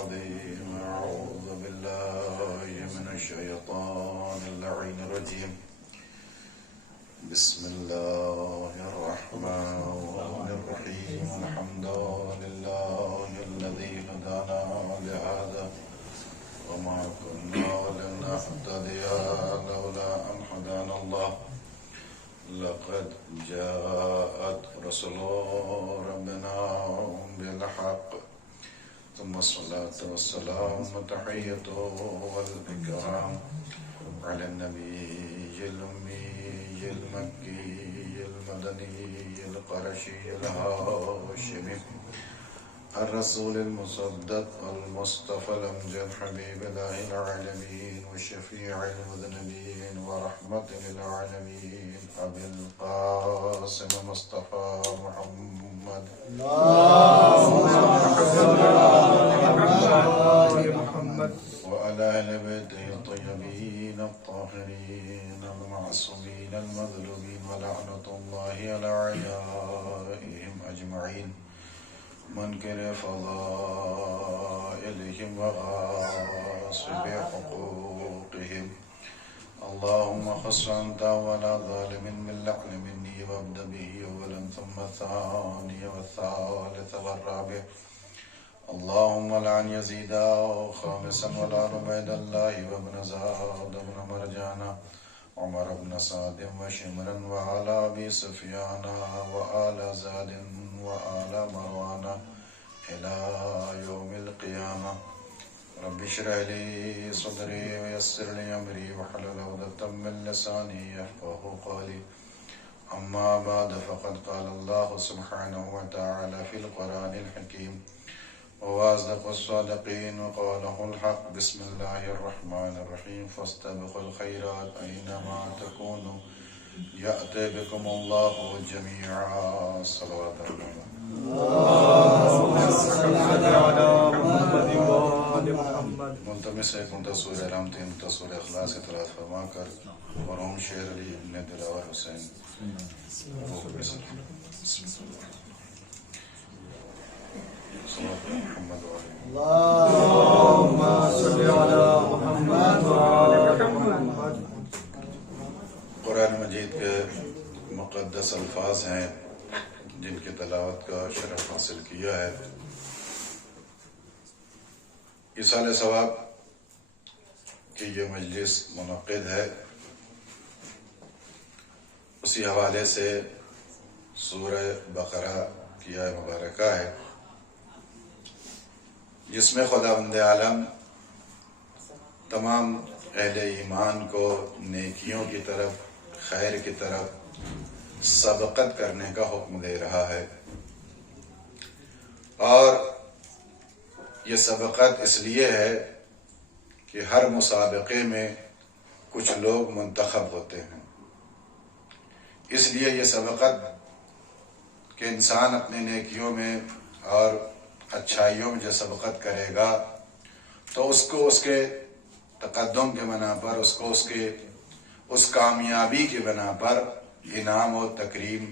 العظيم. أعوذ بالله من الشيطان اللعين الرجيم. بسم الله الرحمن الرحيم. الحمد لله الذي هدانا لهذا وما كنا لنهتدي لولا أن هدانا الله. لقد جاءت رسل ربنا بالحق ثم الصلاة والسلام تحية والإكرام على النبي الأمي المكي المدني القرشي الهاشمي الرسول المصدق المصطفى الأمجد حبيب الله العالمين والشفيع المذنبين ورحمة للعالمين أبي القاسم مصطفى محمد. وعلى أهل بيته الطيبين الطاهرين المعصومين المظلومين ولعنة الله على أعدائهم أجمعين منكر فضائلهم وغاصب حقوقهم. اللهم خص أنت ولا ظالم من لعن مني وابدأ به أولا ثم الثاني والثالث والرابع. اللهم لعن يزيد خامسا ولعن عبيد الله وابن زاد بن مرجانا عمر بن سعد وشمرا وآل أبي سفيان وآل زاد وآل مروان إلى يوم القيامة. رب اشرح لي صدري ويسر لي أمري واحلل عقدة من لساني يفقهوا قولي. أما بعد فقد قال الله سبحانه وتعالى في القرآن الحكيم وأصدق الصادقين وقوله الحق. بسم الله الرحمن الرحيم. فاستبقوا الخيرات أينما تكونوا يأتي بكم الله جميعا. صلوات الله. اللهم صل على محمد وآل محمد. ملتمس ہے کنتا سورہ رحمت انتا سورہ اخلاص تلاوت فرما کر مرحوم شیر علی ابن دلاور حسین اللهم صل على محمد وآل محمد. قرآن مجید کے مقدس الفاظ ہیں جن کی تلاوت کا شرف حاصل کیا ہے. ایصال ثواب کی یہ مجلس منعقد ہے اسی حوالے سے سورہ بقرہ کی آیت مبارکہ ہے جس میں خداوند عالم تمام اہل ایمان کو نیکیوں کی طرف خیر کی طرف سبقت کرنے کا حکم دے رہا ہے. اور یہ سبقت اس لیے ہے کہ ہر مسابقے میں کچھ لوگ منتخب ہوتے ہیں. اس لیے یہ سبقت کہ انسان اپنے نیکیوں میں اور اچھائیوں میں جو سبقت کرے گا تو اس کو اس کے تقدم کے بنا پر اس کامیابی کے بنا پر انعام و تکریم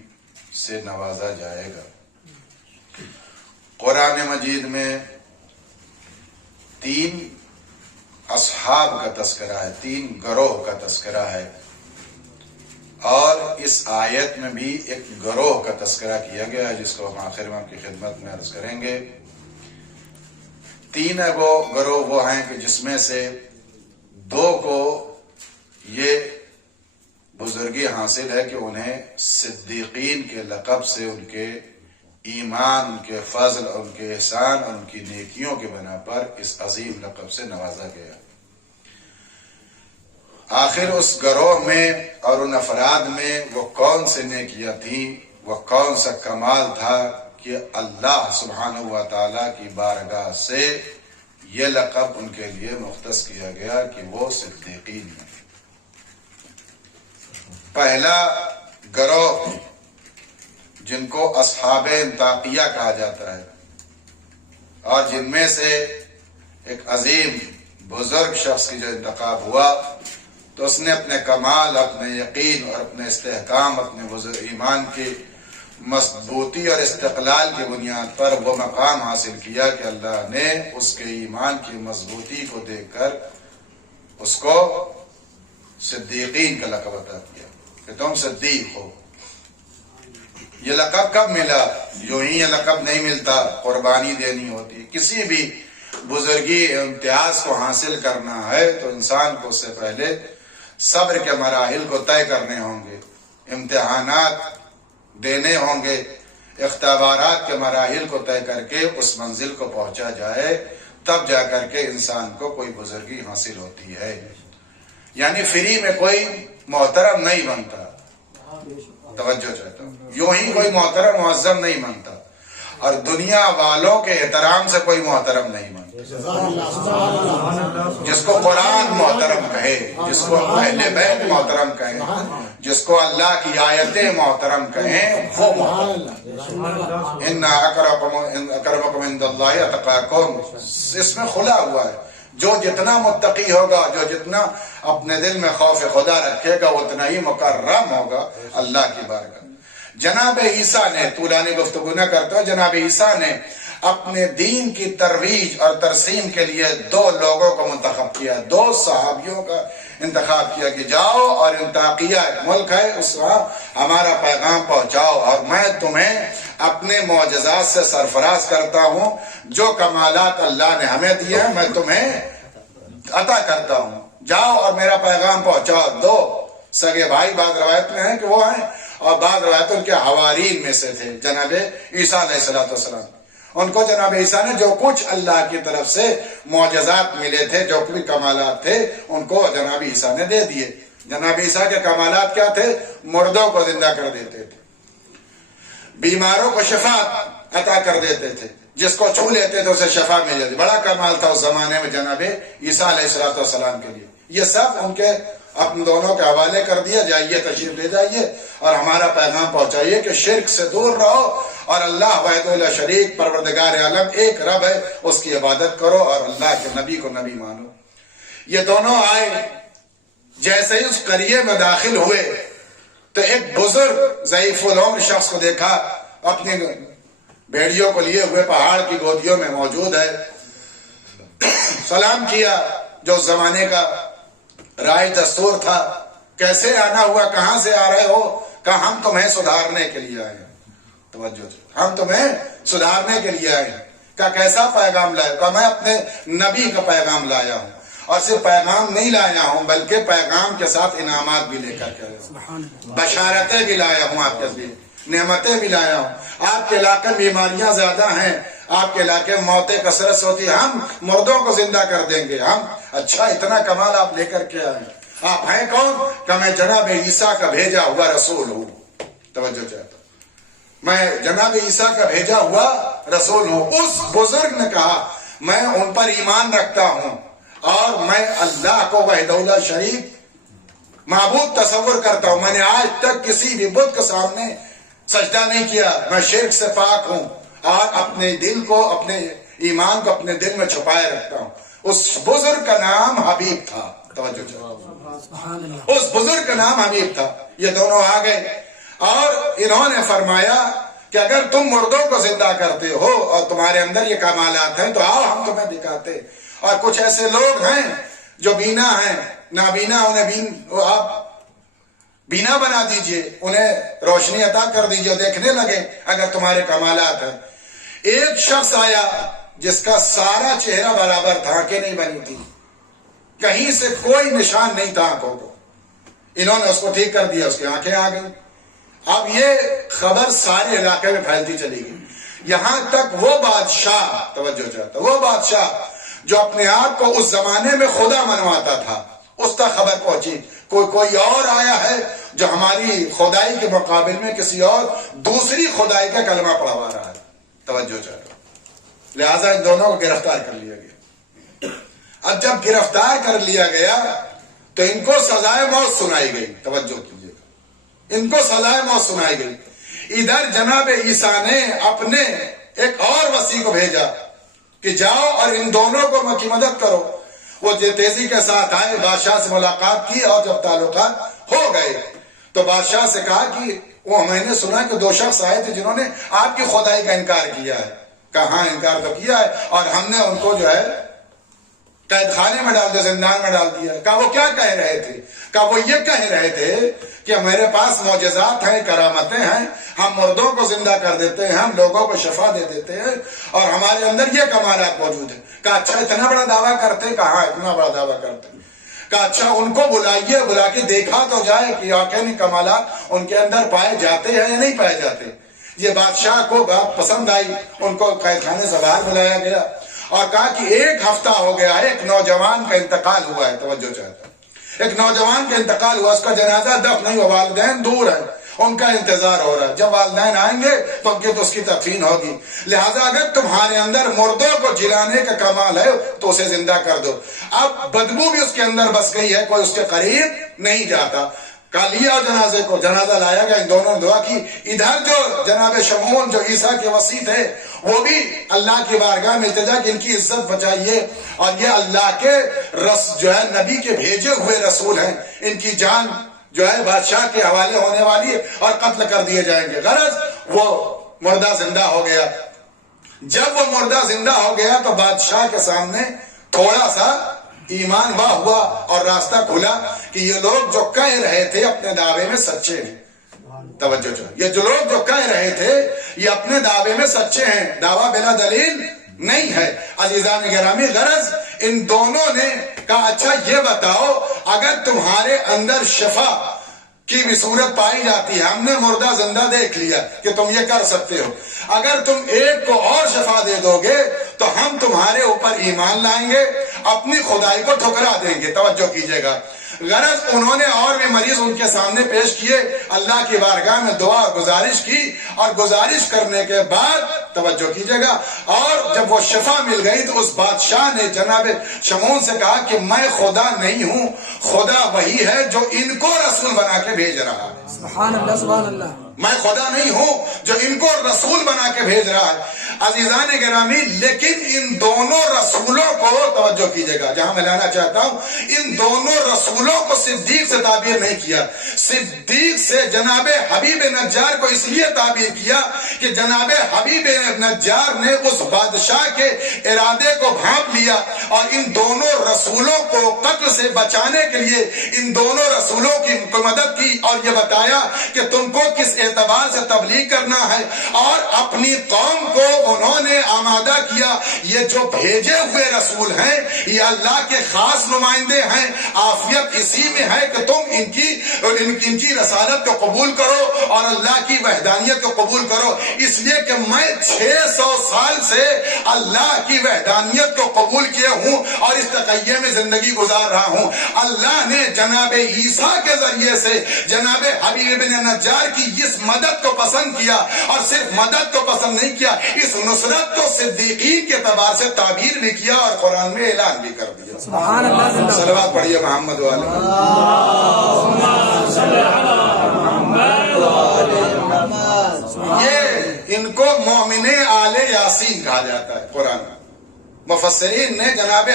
سے نوازا جائے گا. قرآن مجید میں 3 اصحاب کا تذکرہ ہے، 3 گروہ کا تذکرہ ہے. اور اس آیت میں بھی ایک گروہ کا تذکرہ کیا گیا ہے جس کو ہم آخر میں آپ کی خدمت میں عرض کریں گے. 3 گروہ وہ ہیں کہ جس میں سے 2 کو یہ بزرگی حاصل ہے کہ انہیں صدیقین کے لقب سے ان کے ایمان، ان کے فضل، ان کے احسان اور ان کی نیکیوں کے بنا پر اس عظیم لقب سے نوازا گیا. آخر اس گروہ میں اور ان افراد میں وہ کون سے نیکیاں تھیں، وہ کون سا کمال تھا کہ اللہ سبحانہ و تعالیٰ کی بارگاہ سے یہ لقب ان کے لیے مختص کیا گیا کہ وہ صدیقین ہیں. پہلا گروہ جن کو اصحاب انطاقیہ کہا جاتا ہے اور جن میں سے ایک عظیم بزرگ شخص کی جو انتخاب ہوا تو اس نے اپنے کمال، اپنے یقین اور اپنے استحکام، اپنے بزرگ ایمان کی مضبوطی اور استقلال کی بنیاد پر وہ مقام حاصل کیا کہ اللہ نے اس کے ایمان کی مضبوطی کو دیکھ کر اس کو صدیقین کا لقب عطا کیا کہ تم صدیق ہو۔ یہ لقب کب ملا؟ یوں ہی یہ لقب نہیں ملتا، قربانی دینی ہوتی۔ کسی بھی بزرگی امتیاز کو حاصل کرنا ہے تو انسان کو اس سے پہلے صبر کے مراحل کو طے کرنے ہوں گے، امتحانات دینے ہوں گے، اختبارات کے مراحل کو طے کر کے اس منزل کو پہنچا جائے، تب جا کر کے انسان کو کوئی بزرگی حاصل ہوتی ہے۔ یعنی فری میں کوئی محترم نہیں بنتا، توجہ چاہتا ہوں، یوں ہی کوئی محترم معظم نہیں بنتا، اور دنیا والوں کے احترام سے کوئی محترم نہیں بنتا۔ جس کو قرآن محترم کہے، جس کو اہل بیت محترم کہیں، جس کو اللہ کی آیتیں محترم کہیں، وہ محترم۔ ان اکرمکم عند اللہ اتقاکم، اس میں کھلا ہوا ہے، جو جتنا متقی ہوگا، جو جتنا اپنے دل میں خوف خدا رکھے گا، اتنا ہی مکرم ہوگا اللہ کی بارگاہ۔ جناب عیسیٰ نے، طولانی گفتگو نہ کرتا ہوں، جناب عیسیٰ نے اپنے دین کی ترویج اور ترسیم کے لیے دو لوگوں کو منتخب کیا، دو صحابیوں کا انتخاب کیا کہ جاؤ اور انطاکیہ ملک ہے، اس وہاں ہمارا پیغام پہنچاؤ، اور میں تمہیں اپنے معجزات سے سرفراز کرتا ہوں، جو کمالات اللہ نے ہمیں دیے ہیں میں تمہیں عطا کرتا ہوں، جاؤ اور میرا پیغام پہنچاؤ۔ دو سگے بھائی بعض روایت میں ہیں کہ وہ ہیں، اور بعض روایت ان کے حوارین میں سے تھے جناب عیسیٰ علیہ السلام۔ ان کو جناب عیسیٰ نے جو کچھ اللہ کی طرف سے معجزات ملے تھے، جو کچھ کمالات تھے، ان کو جناب عیسیٰ نے دے دیے۔ جناب عیسیٰ کے کمالات کیا تھے؟ مردوں کو زندہ کر دیتے تھے، بیماروں کو شفا عطا کر دیتے تھے، جس کو چھو لیتے تھے اسے شفا مل جاتی۔ بڑا کمال تھا اس زمانے میں جناب عیسیٰ علیہ السلام کے لیے۔ یہ سب ان کے اپنے دونوں کے حوالے کر دیا، جائیے تشریف لے جائیے اور ہمارا پیغام پہنچائیے کہ شرک سے دور رہو اور اللہ وحدہ لا شریک پروردگار عالم ایک رب ہے، اس کی عبادت کرو اور اللہ کے نبی کو نبی مانو۔ یہ دونوں آئے، جیسے ہی اس قریے میں داخل ہوئے تو ایک بزرگ ضعیف العمر شخص کو دیکھا، اپنی بھیڑیوں کو لیے ہوئے پہاڑ کی گودیوں میں موجود ہے۔ سلام کیا، جو اس زمانے کا رائج دستور تھا، کیسے آنا ہوا، کہاں سے آ رہے ہو؟ کہا ہم تمہیں سدھارنے کے لیے آئے ہیں۔ توجہ، ہم تمہیں سدھارنے کے لیے آئے ہیں۔ کہا کیسا پیغام لائے؟ کہا میں اپنے نبی کا پیغام لایا ہوں، اور صرف پیغام نہیں لایا ہوں بلکہ پیغام کے ساتھ انعامات بھی لے کر کے آیا ہوں، بشارتیں بھی لایا ہوں، آپ کے لیے نعمتیں بھی لایا ہوں۔ آپ کے علاقے میں بیماریاں زیادہ ہیں، آپ کے علاقے میں موتیں کثرت ہوتی، ہم مردوں کو زندہ کر دیں گے ہم۔ اچھا، اتنا کمال آپ لے کر کے آئے، آپ ہیں کون؟ کہ میں جناب عیسیٰ کا بھیجا ہوا رسول ہوں۔ توجہ چاہتا ہوں، میں جناب عیسیٰ کا بھیجا ہوا رسول ہوں۔ اس بزرگ نے کہا میں ان پر ایمان رکھتا ہوں، اور میں اللہ کو وحدہ لا شریک معبود تصور کرتا ہوں۔ میں نے آج تک کسی بھی بت کے سامنے سجدہ نہیں کیا، میں شرک سے پاک ہوں، اور اپنے دل کو، اپنے ایمان کو اپنے دل میں چھپائے رکھتا ہوں۔ اس بزرگ کا نام حبیب تھا۔ توجہ چاہتا، اس بزرگ کا نام حبیب تھا۔ یہ دونوں آ گئے اور انہوں نے فرمایا کہ اگر تم مردوں کو زندہ کرتے ہو اور تمہارے اندر یہ کمالات ہیں تو آؤ ہم تمہیں دکھاتے۔ اور کچھ ایسے لوگ ہیں جو بینا ہیں، نابینا، انہیں آپ بینا بنا دیجئے، انہیں روشنی عطا کر دیجئے، دیکھنے لگے اگر تمہارے کمالات ہیں۔ ایک شخص آیا جس کا سارا چہرہ برابر تھا، آنکھیں نہیں بنی تھی، کہیں سے کوئی نشان نہیں تھا آنکھوں کو۔ انہوں نے اس کو ٹھیک کر دیا، اس کی آنکھیں آ گئی۔ اب یہ خبر سارے علاقے میں پھیلتی چلی گئی، یہاں تک وہ بادشاہ، توجہ چاہتا، وہ بادشاہ جو اپنے آپ کو اس زمانے میں خدا منواتا تھا، اس تک خبر پہنچی کوئی اور آیا ہے جو ہماری خدائی کے مقابل میں کسی اور دوسری خدائی کا کلمہ پڑھوا رہا ہے۔ توجہ چاہتا، لہذا ان دونوں کو گرفتار کر لیا گیا۔ اب جب گرفتار کر لیا گیا تو ان کو سزائے موت سنائی گئی۔ توجہ کیجیے، ان کو سزائے موت سنائی گئی۔ ادھر جناب عیسیٰ نے اپنے ایک اور وصی کو بھیجا کہ جاؤ اور ان دونوں کو کی مدد کرو۔ وہ تیزی کے ساتھ آئے، بادشاہ سے ملاقات کی، اور جب تعلقات ہو گئے تو بادشاہ سے کہا کہ وہ میں نے سنا کہ 2 شخص آئے تھے جنہوں نے آپ کی خدائی کا انکار کیا ہے. کہا ہاں انکار تو کیا ہے، اور ہم نے ان کو جو ہے قید خانے میں ڈال دیا، زندان میں ڈال دیا. کہا وہ کیا کہہ رہے تھے؟ کہا وہ یہ کہہ رہے تھے کہ میرے پاس معجزات ہیں، کرامتیں ہیں، ہم مردوں کو زندہ کر دیتے ہیں، ہم لوگوں کو شفا دے دیتے ہیں، اور ہمارے اندر یہ کمالات موجود ہیں. کہا اچھا اتنا بڑا دعویٰ کرتے؟ کہا ہاں اتنا بڑا دعویٰ کرتے. کہا اچھا ان کو بلائیے، بلا کے دیکھا تو جائے کہ واقعی کمالات ان کے اندر پائے جاتے ہیں یا نہیں پائے جاتے. یہ بادشاہ کو بات پسند آئی، ان کو قید خانے سے باہر بلایا گیا اور کہا کہ 1 ہفتہ ہو گیا ہے، ایک نوجوان کا انتقال ہوا ہے. توجہ چاہتا ہوں، ایک نوجوان کا انتقال ہوا، اس کا جنازہ دفن نہیں ہوا، والدین دور ہیں، ان کا انتظار ہو رہا ہے. جب والدین آئیں گے تو اس کی تدفین ہوگی. لہٰذا اگر تمہارے اندر مردوں کو جلانے کا کمال ہے تو اسے زندہ کر دو. اب بدبو بھی اس کے اندر بس گئی ہے، کوئی اس کے قریب نہیں جاتا. کہا لیا جنازے کو، جنازہ لایا گیا، ان دونوں نے دعا کی. ادھر جو جناب شمعون جو عیسیٰ کے وصی تھے وہ بھی اللہ کی بارگاہ میں التجا کہ ان کی عزت بچائیے، اور یہ اللہ کے جو ہے نبی کے بھیجے ہوئے رسول ہیں، ان کی جان جو ہے بادشاہ کے حوالے ہونے والی ہے اور قتل کر دیے جائیں گے. غرض وہ مردہ زندہ ہو گیا. جب وہ مردہ زندہ ہو گیا تو بادشاہ کے سامنے تھوڑا سا ایمان واہ ہوا اور راستہ کھلا کہ یہ لوگ جو کہہ رہے تھے اپنے دعوے میں سچے ہیں. توجہ چاہیے، یہ جو لوگ جو کہہ رہے تھے یہ اپنے دعوے میں سچے ہیں، دعویٰ بلا دلیل نہیں ہے. عزیزان گرامی، غرض ان دونوں نے کہا اچھا یہ بتاؤ اگر تمہارے اندر شفا کی بھی صورت پائی جاتی ہے، ہم نے مردہ زندہ دیکھ لیا کہ تم یہ کر سکتے ہو، اگر تم ایک کو اور شفا دے دو گے تو ہم تمہارے اوپر ایمان لائیں گے، اپنی خدائی کو ٹھکرا دیں گے. توجہ کیجئے گا. غرض انہوں نے اور بھی مریض ان کے سامنے پیش کیے، اللہ کی بارگاہ میں دعا گزارش کی، اور گزارش کرنے کے بعد توجہ کیجئے گا، اور جب وہ شفا مل گئی تو اس بادشاہ نے جناب شمعون سے کہا کہ میں خدا نہیں ہوں، خدا وہی ہے جو ان کو رسول بنا کے بھیج رہا ہے. سبحان اللہ سبحان اللہ. میں خدا نہیں ہوں جو ان کو رسول بنا کے بھیج رہا ہے. عزیزان گرامی، لیکن ان دونوں رسولوں کو توجہ کیجئے گا، جہاں میں لانا چاہتا ہوں، ان دونوں رسولوں کو صدیق سے تعبیر نہیں کیا. صدیق سے جناب حبیب نجار کو اس لیے تعبیر کیا کہ جناب حبیب نجار نے اس بادشاہ کے ارادے کو بھانپ لیا، اور ان دونوں رسولوں کو قتل سے بچانے کے لیے ان دونوں رسولوں کی مدد کی، اور یہ بتایا کہ تم کو کس اعتبار سے تبلیغ کرنا ہے، اور اپنی قوم کو انہوں نے آمادہ کیا. یہ جو بھیجے ہوئے رسول ہیں یہ اللہ کے خاص نمائندے ہیں، عافیت اسی میں ہے کہ تم ان کی رسالت کو قبول کرو اور اللہ کی وحدانیت کو قبول کرو. اس لیے کہ میں 600 سال سے اللہ کی وحدانیت کو قبول کیے ہوں اور اس تقیہ میں زندگی گزار رہا ہوں. اللہ نے جناب عیسیٰ کے ذریعے سے جناب حبیب بن نجار کی اس مدد کو پسند کیا، اور صرف مدد کو پسند نہیں کیا، اس نصرت کو صدیقین کے اعتبار سے تعبیر بھی کیا اور قرآن میں اعلان بھی کر دیا. سبحان اللہ. صلوات پڑھیے محمد والے. یہ ان کو مومن آل یاسین کہا جاتا ہے. قرآن مفسرین نے جناب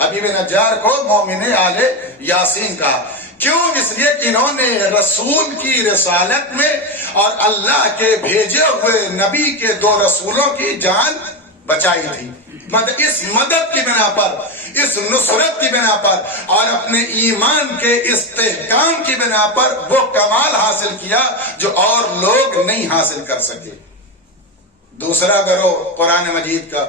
حبیب نجار کو مومن آل یاسین کہا. کیوں؟ اس لیے کہ انہوں نے رسول کی رسالت میں اور اللہ کے بھیجے ہوئے نبی کے 2 رسولوں کی جان بچائی تھی. اس مدد کی بنا پر، اس نصرت کی بنا پر، اور اپنے ایمان کے استحکام کی بنا پر وہ کمال حاصل کیا جو اور لوگ نہیں حاصل کر سکے. دوسرا گروہ قرآن مجید کا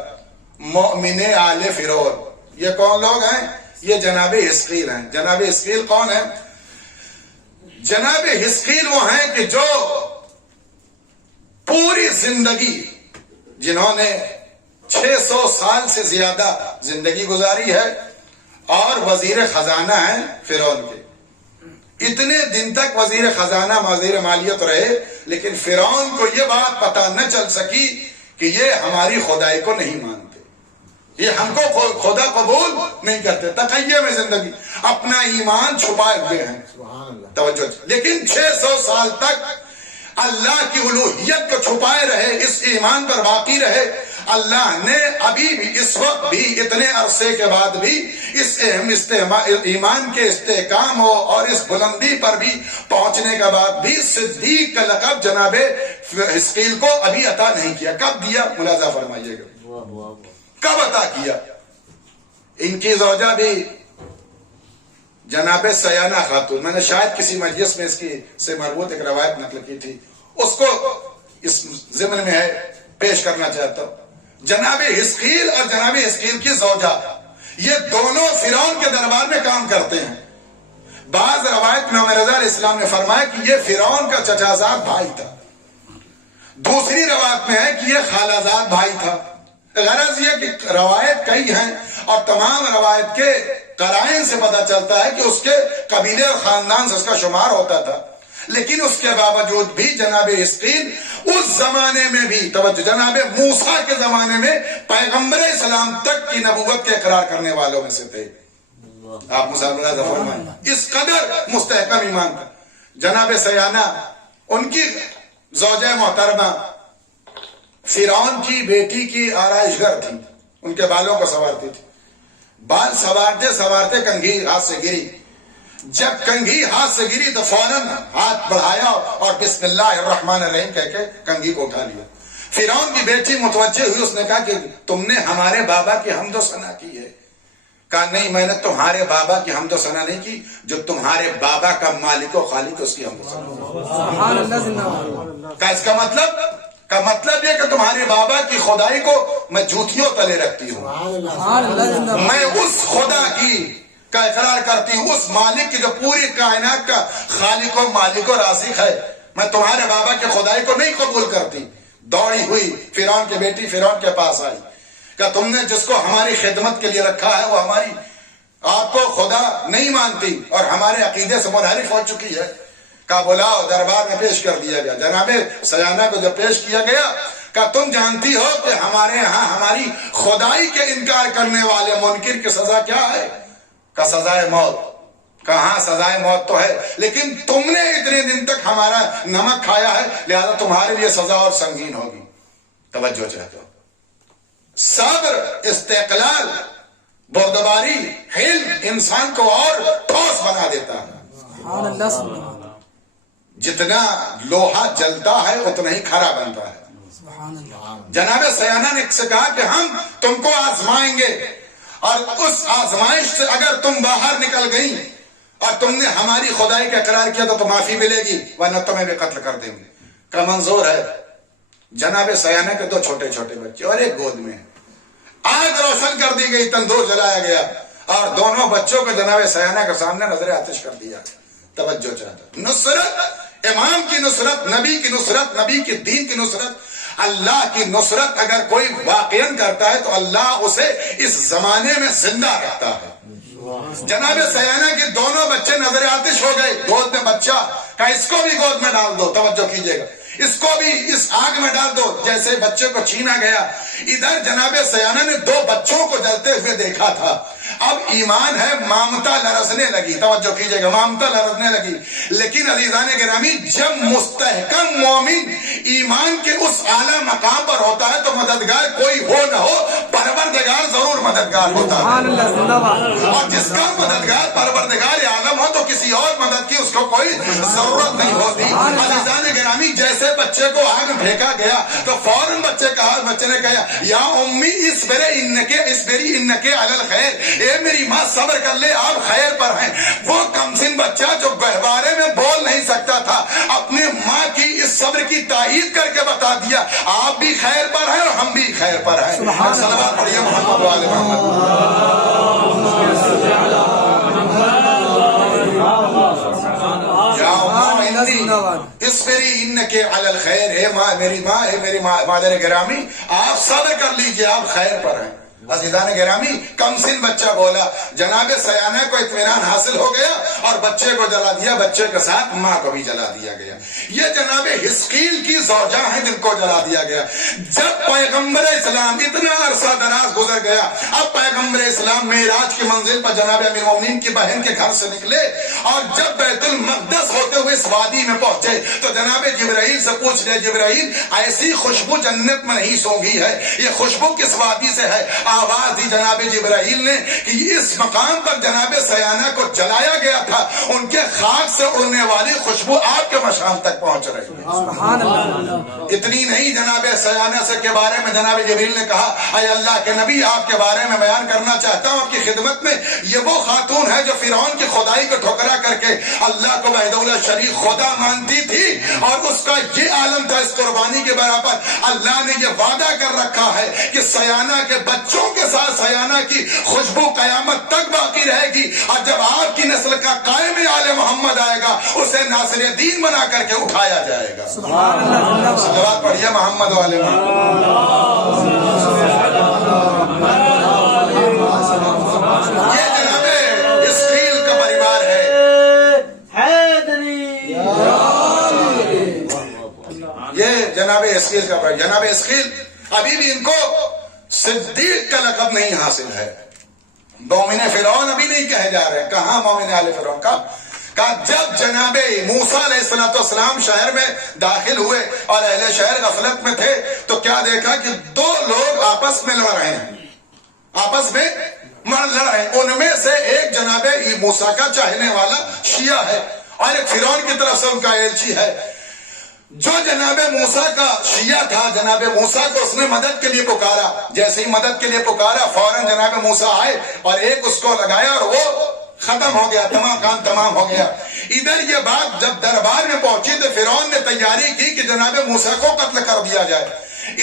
مؤمن آل فرعون. یہ کون لوگ ہیں؟ یہ جناب حزقیل ہیں. جناب حزقیل کون ہیں؟ جناب حزقیل وہ ہیں کہ جو پوری زندگی، جنہوں نے 600 سال سے زیادہ زندگی گزاری ہے اور وزیر خزانہ ہیں فرعون کے. اتنے دن تک وزیر خزانہ وزیر مالیت رہے، لیکن فرعون کو یہ بات پتہ نہ چل سکی کہ یہ ہماری خدائی کو نہیں مانتے، یہ ہم کو خدا قبول نہیں کرتے. تقیہ میں زندگی، اپنا ایمان چھپائے ہوئے ہیں. توجہ. لیکن 600 سال تک اللہ کی الوہیت کو چھپائے رہے، اس ایمان پر باقی رہے، اللہ نے ابھی بھی اس وقت بھی اتنے عرصے کے بعد بھی اس اہم ایمان کے استحکام اور اس بلندی پر بھی پہنچنے کے بعد بھی صدیق کا لقب جناب حزقیل کو ابھی عطا نہیں کیا. کب دیا؟ ملاحظہ فرمائیے گا کب عطا کیا. ان کی زوجہ بھی جناب سیانہ خاتون، میں نے شاید کسی مجلس میں اس کی سے مربوط ایک روایت نقل کی تھی، اس کو اس ضمن میں ہے پیش کرنا چاہتا ہوں. جناب حزقیل اور جناب حزقیل کی زوجہ یہ دونوں فرعون کے دربار میں کام کرتے ہیں. بعض روایت میں امام رضا علیہ السلام نے فرمایا کہ یہ فرعون کا چچا زاد بھائی تھا، دوسری روایت میں ہے کہ یہ خالہ زاد بھائی تھا. غرض یہ کہ روایت کئی ہیں اور تمام روایت کے قرائن سے پتہ چلتا ہے کہ اس کے قبیلے اور خاندان سے اس کا شمار ہوتا تھا. لیکن اس کے باوجود بھی جناب حزقیل اس زمانے میں بھی توجہ جناب موسیٰ کے زمانے میں پیغمبر اسلام تک کی نبوت کے اقرار کرنے والوں میں سے تھے. آپ ملاحظہ فرمائیں اس قدر مستحکم ایمان تھا. جناب سیانہ ان کی زوجہ محترمہ فرعون کی بیٹی کی آرائش گر تھی، ان کے بالوں کو سنوارتی تھی. بال سنوارتے سنوارتے کنگھی ہاتھ سے گری. جب کنگھی ہاتھ سے گری تو فوراً ہاتھ بڑھایا اور بسم اللہ الرحمن الرحیم کہہ کے کنگھی کو اٹھا لیا. فرعون کی بیٹی متوجہ ہوئی، اس نے کہا کہ تم نے ہمارے بابا کی حمد و ثنا کی ہے. کہا نہیں، میں نے تمہارے بابا کی حمد و ثنا نہیں کی، جو تمہارے بابا کا مالک و خالق اس کی حمد و ثنا. کہا اس کا مطلب یہ کہ تمہارے بابا کی خدائی کو میں جھوٹیوں تلے رکھتی ہوں، میں اس خدا کی کا اقرار کرتی ہوں، اس مالک کی جو پوری کائنات کا خالق و مالک و رازق ہے. میں تمہارے بابا کی خدائی کو نہیں قبول کرتی. دوڑی ہوئی فرعون کی بیٹی فرعون کے پاس آئی کہ تم نے جس کو ہماری خدمت کے لیے رکھا ہے وہ ہماری آپ کو خدا نہیں مانتی اور ہمارے عقیدے سے منحرف ہو چکی ہے. کا بلاؤ، دربار میں پیش کر دیا گیا. جناب سیانہ کو جب پیش کیا گیا کہ تم جانتی ہو کہ ہمارے ہاں ہماری خدائی کے انکار کرنے والے منکر کی سزا کیا ہے؟ کا سزائے موت. کہاں سزائے موت تو ہے، لیکن تم نے اتنے دن تک ہمارا نمک کھایا ہے، لہذا تمہارے لیے سزا اور سنگین ہوگی. توجہ چاہتا ہوں. صبر، استقلال، بردباری، حلم انسان کو اور ٹھوس بنا دیتا ہے. جتنا لوہا جلتا ہے اتنا ہی کھرا بنتا ہے. جناب سیانہ نے سے کہا کہ ہم تم کو آزمائیں گے اور اس آزمائش سے اگر تم باہر نکل گئی اور تم نے ہماری خدائی کا اقرار کیا تو معافی ملے گی، ورنہ تمہیں بھی قتل کر دیں گے. کا منظور ہے جناب سیانہ کے دو چھوٹے چھوٹے بچے اور ایک گود میں. آگ روشن کر دی گئی، تندور جلایا گیا اور دونوں بچوں کو جناب سیانہ کے سامنے نظر آتش کر دیا. توجہ چاہتا. نصرت، امام کی نصرت، نبی کی نصرت، نبی کے دین کی نصرت، اللہ کی نصرت اگر کوئی واقعاً کرتا ہے تو اللہ اسے اس زمانے میں زندہ رکھتا ہے. جناب سیانہ کے دونوں بچے نظر آتش ہو گئے. گود میں بچہ کہ اس کو بھی گود میں ڈال دو. توجہ کیجئے گا، اس کو بھی اس آگ میں ڈال دو. جیسے بچے کو چھینا گیا، ادھر جناب سیانہ نے دو بچوں کو جلتے ہوئے دیکھا تھا. اب ایمان ہے، مامتا لرزنے لگی. توجہ کیجئے گا، مامتا لرزنے لگی. لیکن عزیزان گرامی، جب مستحکم مومن ایمان کے اس اعلیٰ مقام پر ہوتا ہے تو مددگار کوئی ہو نہ ہو، پروردگار ضرور مددگار ہوتا ہے. اور جس کا مددگار پروردگار عالم ہو تو کسی اور مدد کی اس کو کوئی ضرورت نہیں ہوتی. عزیزان گرامی، جیسے بچے کو آگ میں پھینکا گیا تو فوراً بچے نے کہا یا امی اسبری انکے علی الخیر، اے میری ماں صبر کر لے، آپ خیر پر ہیں. وہ کمسن بچہ جو گہوارے میں بول نہیں سکتا تھا، اپنے ماں کی اس صبر کی تائید کر کے بتا دیا آپ بھی خیر پر ہیں اور ہم بھی خیر پر ہیں. صلوات پڑھیے محمد و آل محمد. اسبری انکے علی الخیر، اے ماں، میری ماں، اے میری مادر گرامی، آپ صبر کر لیجئے، آپ خیر پر ہیں. عزیزان گرامی کم سن بچہ بولا، جناب سیانہ کو اطمینان حاصل ہو گیا اور بچے کو جلا دیا، بچے کے ساتھ ماں کو بھی جلا دیا گیا۔ یہ جناب حزقیل کی زوجہ ہیں جن کو جلا دیا گیا۔ جب پیغمبر اسلام اتنا عرصہ دراز گزر گیا، اب پیغمبر اسلام معراج کی منزل پر جناب امیر المومنین کی بہن کے گھر سے نکلے اور جب بیت المقدس ہوتے ہوئے اس وادی میں پہنچے تو جناب جبرائیل سے پوچھ لیا، جبرائیل ایسی خوشبو جنت میں نہیں سونگھی ہے، یہ خوشبو کس وادی سے ہے؟ آواز دی جناب جبرائیل نے کہ اس مقام پر جناب سیانہ کو جلایا گیا تھا، ان کے خاک سے اڑنے والی خوشبو آپ کے مشام تک پہنچ رہی ہے۔ سبحان اللہ۔ اتنی نہیں، جناب سیانہ سے کے بارے میں جناب جبرائیل نے کہا، اے اللہ کے نبی آپ کے بارے میں بیان کرنا چاہتا ہوں آپ کی خدمت میں، یہ وہ خاتون ہے جو فرعون کی خدائی کو ٹھکرا کر کے اللہ کو وحدہ لا شریک خدا مانتی تھی، اور اس کا یہ عالم تھا اس قربانی کے برابر اللہ نے یہ وعدہ کر رکھا ہے کہ سیانہ کے بچوں کے ساتھ سیانہ کی خوشبو قیامت تک باقی رہے گی، اور جب آپ کی نسل کا قائم آل محمد آئے گا اسے ناصر دین بنا کر کے اٹھایا جائے گا۔ سبحان اللہ۔ صلوات پڑھیے محمد و آل محمد۔ یہ جناب حزقیل کا پریوار ہے۔ یہ جناب حزقیل کا پریوار، جناب حزقیل ابھی بھی ان کو صدیق کا لقب نہیں حاصل ہے، مومن فرعون ابھی نہیں کہے جا رہے۔ کہاں مومن آل فرعون کا؟ جب جناب موسیٰ علیہ السلام شہر میں داخل ہوئے اور اہل شہر غفلت میں تھے تو کیا دیکھا کہ دو لوگ آپس میں لڑ رہے ہیں، آپس میں لڑ رہے ہیں۔ ان میں سے ایک جناب موسیٰ کا چاہنے والا شیعہ ہے اور ایک فرعون کی طرف سے ان کا ایلچی ہے۔ جو جناب موسیٰ کا شیعہ تھا، جناب موسیٰ کو اس نے مدد کے لیے پکارا، جیسے ہی مدد کے لیے پکارا فوراً جناب موسیٰ آئے اور ایک اس کو لگایا اور وہ ختم ہو گیا، تمام کام تمام ہو گیا۔ ادھر یہ بات جب دربار میں پہنچی تو فرعون نے تیاری کی کہ جناب موسیٰ کو قتل کر دیا جائے۔